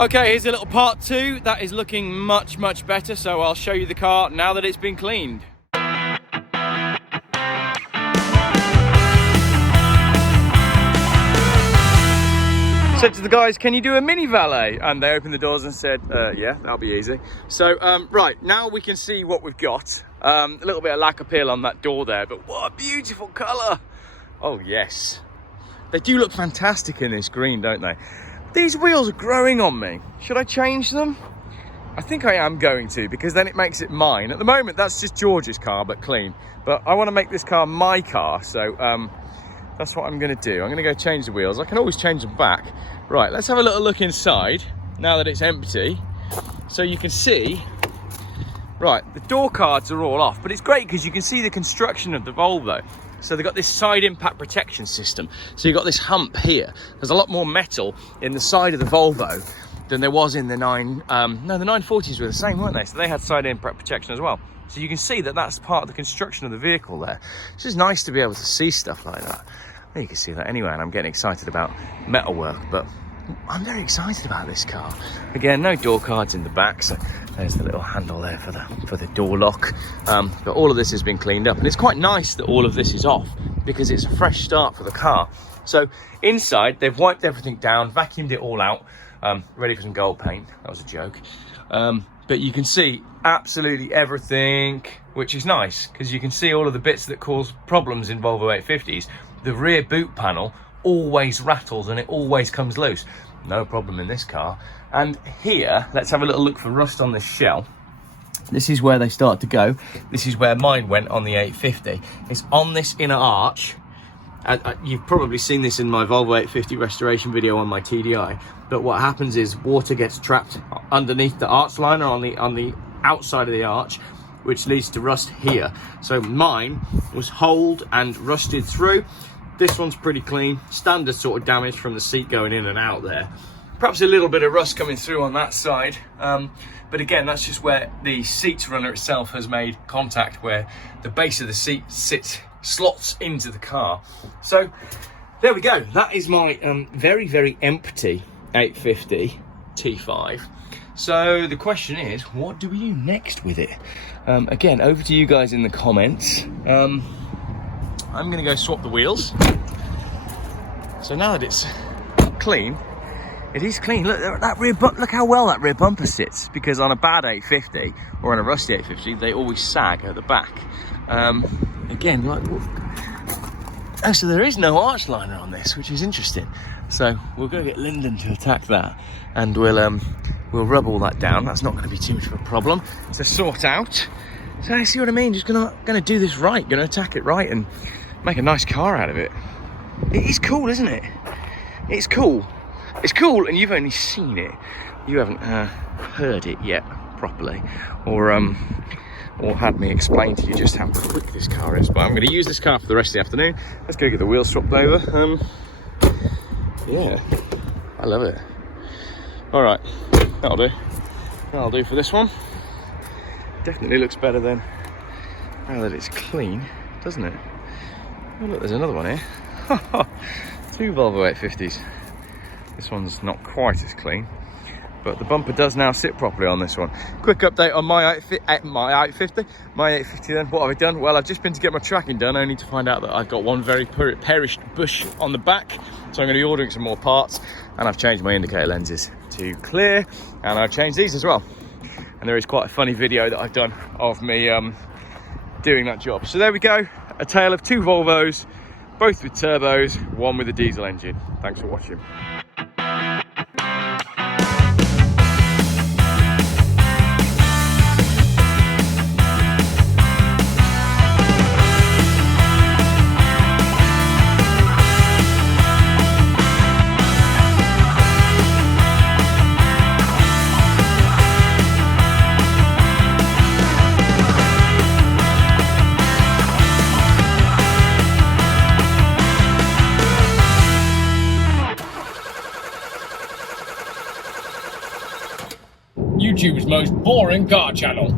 Okay, here's a little part two. That is looking much, much better, so I'll show you the car now that it's been cleaned. Said to the guys, can you do a mini valet? And they opened the doors and said, yeah, that'll be easy. So, right, now we can see what we've got. A little bit of lack appeal on that door there, but what a beautiful colour. Oh, yes. They do look fantastic in this green, don't they? These wheels are growing on me. Should I change them? I think I am going to, because then it makes it mine. At the moment, that's just George's car, but clean. But I want to make this car my car, so that's what I'm going to do. I'm going to go change the wheels. I can always change them back. Right, let's have a little look inside, now that it's empty. So you can see, right, the door cards are all off, but it's great because you can see the construction of the Volvo. So they've got this side impact protection system. So you've got this hump here. There's a lot more metal in the side of the Volvo than there was in the the 940s were the same, weren't they? So they had side impact protection as well. So you can see that that's part of the construction of the vehicle there. It's just nice to be able to see stuff like that. You can see that anyway, and I'm getting excited about metalwork, but I'm very excited about this car. Again, no door cards in the back, so there's the little handle there for the door lock. But all of this has been cleaned up, and it's quite nice that all of this is off because it's a fresh start for the car. So inside, they've wiped everything down, vacuumed it all out, ready for some gold paint. That was a joke. But you can see absolutely everything, which is nice because you can see all of the bits that cause problems in Volvo 850s. The rear boot panel always rattles and it always comes loose. No problem in this car. And here, let's have a little look for rust on this shell. This is where they start to go. This is where mine went on the 850. It's on this inner arch. You've probably seen this in my Volvo 850 restoration video on my TDI. But what happens is water gets trapped underneath the arch liner on the outside of the arch, which leads to rust here. So mine was holed and rusted through. This one's pretty clean, standard sort of damage from the seat going in and out there. Perhaps a little bit of rust coming through on that side. But again, that's just where the seat runner itself has made contact, where the base of the seat slots into the car. So there we go. That is my very, very empty 850 T5. So the question is, what do we do next with it? Again, over to you guys in the comments. I'm going to go swap the wheels. So now that it's clean, it is clean. Look, that rear look how well that rear bumper sits, because on a bad 850 or on a rusty 850, they always sag at the back. Again, like, oh, so there is no arch liner on this, which is interesting. So we'll go get Lyndon to attack that, and we'll rub all that down. That's not going to be too much of a problem to sort out. So I see what I mean. Just gonna do this right. Gonna attack it right and make a nice car out of it. It is cool, isn't it? It's cool. It's cool, and you've only seen it. You haven't heard it yet properly, or had me explain to you just how quick this car is. But I'm going to use this car for the rest of the afternoon. Let's go get the wheels swapped over. Yeah, I love it. All right, that'll do. That'll do for this one. Definitely looks better than now that it's clean, doesn't it? Oh look, there's another one here. Two Volvo 850s. This one's not quite as clean, but the bumper does now sit properly on this one. Quick update on my 850 then. What have I done? Well, I've just been to get my tracking done, only to find out that I've got one very perished bush on the back. So I'm going to be ordering some more parts, and I've changed my indicator lenses to clear, and I've changed these as well. And there is quite a funny video that I've done of me doing that job. So there we go, a tale of two Volvos, both with turbos, one with a diesel engine. Thanks for watching. YouTube's most boring car channel.